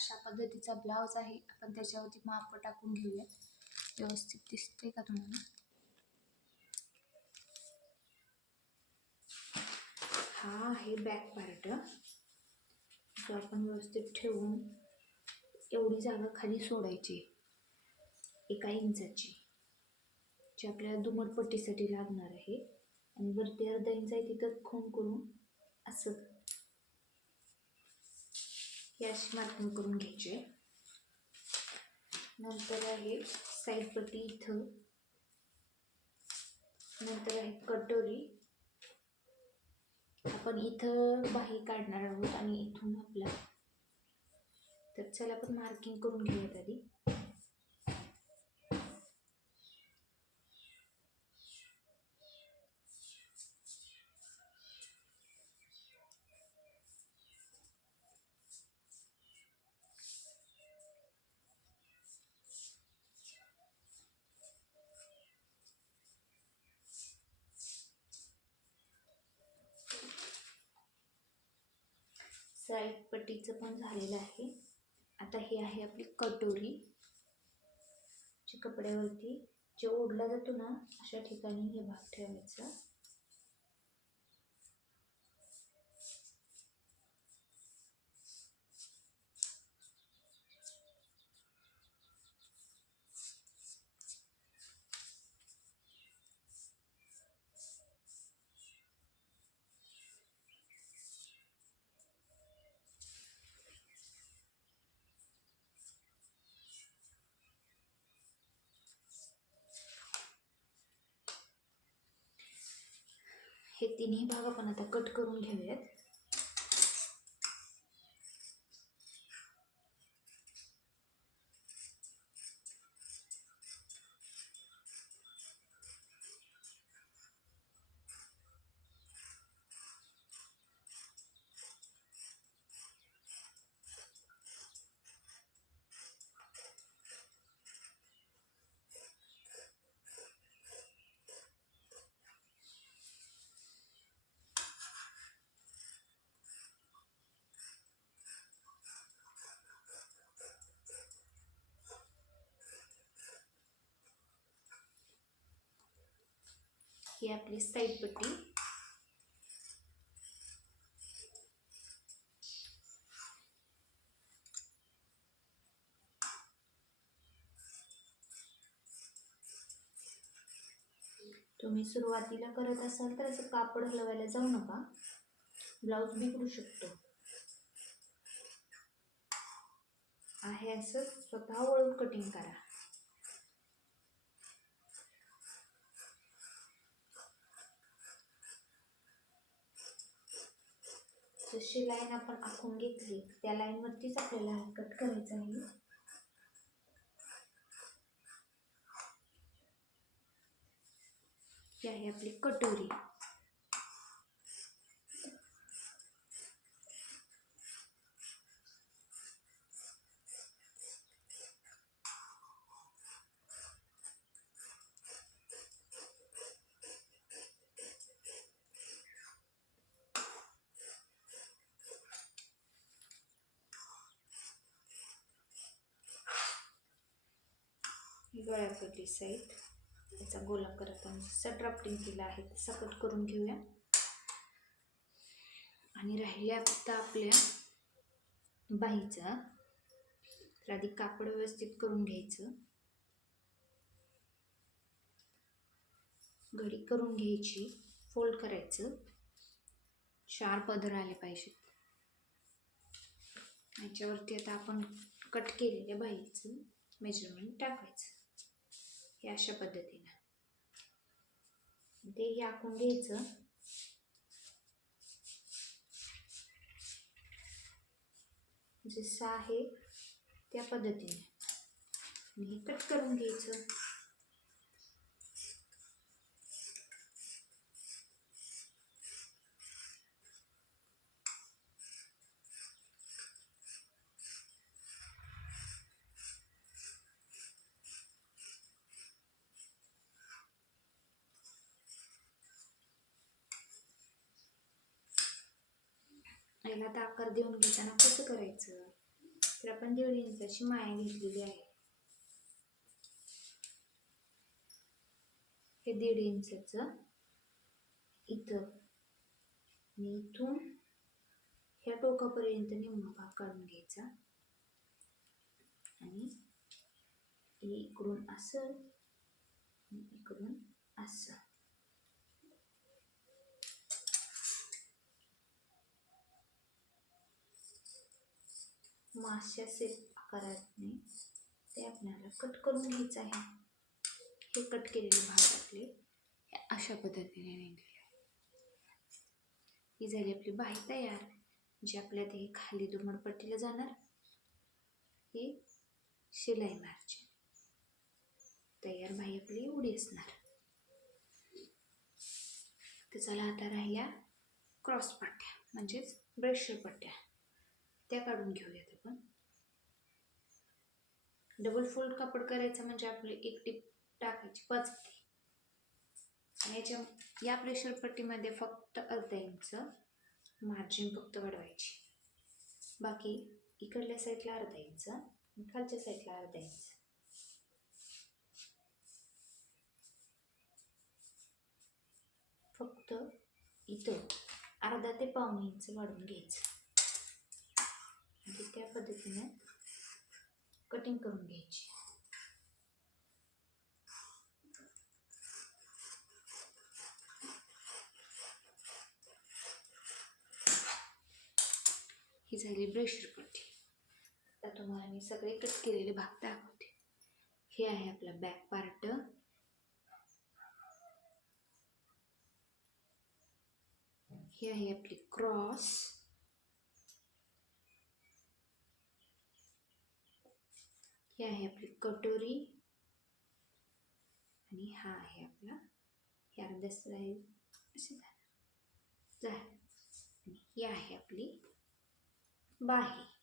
अशा पद्धतीचा ब्लाऊज आहे. आपण त्याच्यावरती माप टाकून घेऊया. व्यवस्थित दिसते का तुम्हाला? हा आहे बॅक पार्ट जो आपण व्यवस्थित ठेवून एवढी जागा खाली सोडायची. एका इंचाची. जी आपल्याला दुमटपट्टीसाठी लागणार आहे. आणि वरती अर्धा इंच आहे तिथं खून करून असं ही अशी मार्किंग करून घ्यायची. आहे नंतर आहे साईडपट्टी इथं. नंतर आहे कटोरी. आपण इथं बाही काढणार आहोत आणि इथून आपला. तर चला आपण मार्किंग करून घेऊयात आधी. साईड पट्टीचं पण झालेलं आहे. आता हे आहे आपली कटोरी. जी कपड्यावरती जे ओढला जातो ना अशा ठिकाणी हे भाग ठेवायचा. हे तिन्ही भाग आपण आता कट करून घेऊयात. ही आपली साईड पट्टी. तुम्ही सुरुवातीला करत असाल तर असं कापड हलवायला जाऊ नका. ब्लाऊज बिघडू शकतो. आहे असं स्वतः वळून कटिंग करा. जशी लाईन आपण आखून घेतली. त्या लाईनवरतीच आपल्याला कट करायचं आहे. ही आहे आपली कटोरी. ही गळ्यापट्टी साईड याचा गोलाकार आपण जसं ड्राफ्टिंग केलं आहे. तसा कट करून घेऊया. आणि राहिल्या फक्त आपल्या बाईचा. तर आधी कापड व्यवस्थित करून घ्यायचं. घडी करून घ्यायची. फोल्ड करायचं. चार पदर आले पाहिजेत. याच्यावरती आता आपण कट केलेल्या बाईचं मेजरमेंट टाकायचं. हे अशा पद्धतीनं. ते आखून घ्यायचं. जसं आहे त्या पद्धतीने. हे कट करून घ्यायचं. याला आता आकार देऊन घेताना कसं करायचं? तर आपण दीड इंचाची माया घेतलेली आहे. हे दीड इंचचं इथं. आणि इथून ह्या टोकापर्यंत निम्मा भाग काढून घ्यायचा. आणि इकडून असं इकडून असं. माशा सेप आकाराने ते आपल्याला कट करून घ्यायचं आहे. हे कट केलेले भाग आपले हे अशा पद्धतीने निघले. ही झाली आपली बाही तयार जी आपल्या ते खाली दुमडपट्टीला जाणार. ही शिलाई मारची. तयार बाही आपली एवढी असणार. तर चला आता राहिल्या क्रॉस पट्ट्या म्हणजेच ब्रेशर पट्ट्या त्या काढून घेऊयात आपण. डबल फोल्ड कापड करायचं म्हणजे आपली एक टीप टाकायची पाच याच्या या प्रेशर पट्टीमध्ये फक्त अर्धा इंच मार्जिन फक्त वाढवायची. बाकी इकडल्या साईडला अर्धा इंच खालच्या साईडला अर्धा इंच. फक्त इथं अर्धा ते पावणे इंच वाढवून घ्यायचं. या त्या पद्धतीने कटिंग करून घ्यायची. ही झाली ब्रशर पट्टी आता तुम्हाला मी सगळे कट केलेले भाग दाखवते. हे आहे आपला बॅक पार्ट हे आहे आपली क्रॉस आहे आपली कटोरी. आणि हा आहे आपला हे अर्धा साईज. असे झालं. झालं. ही आहे आपली बाही.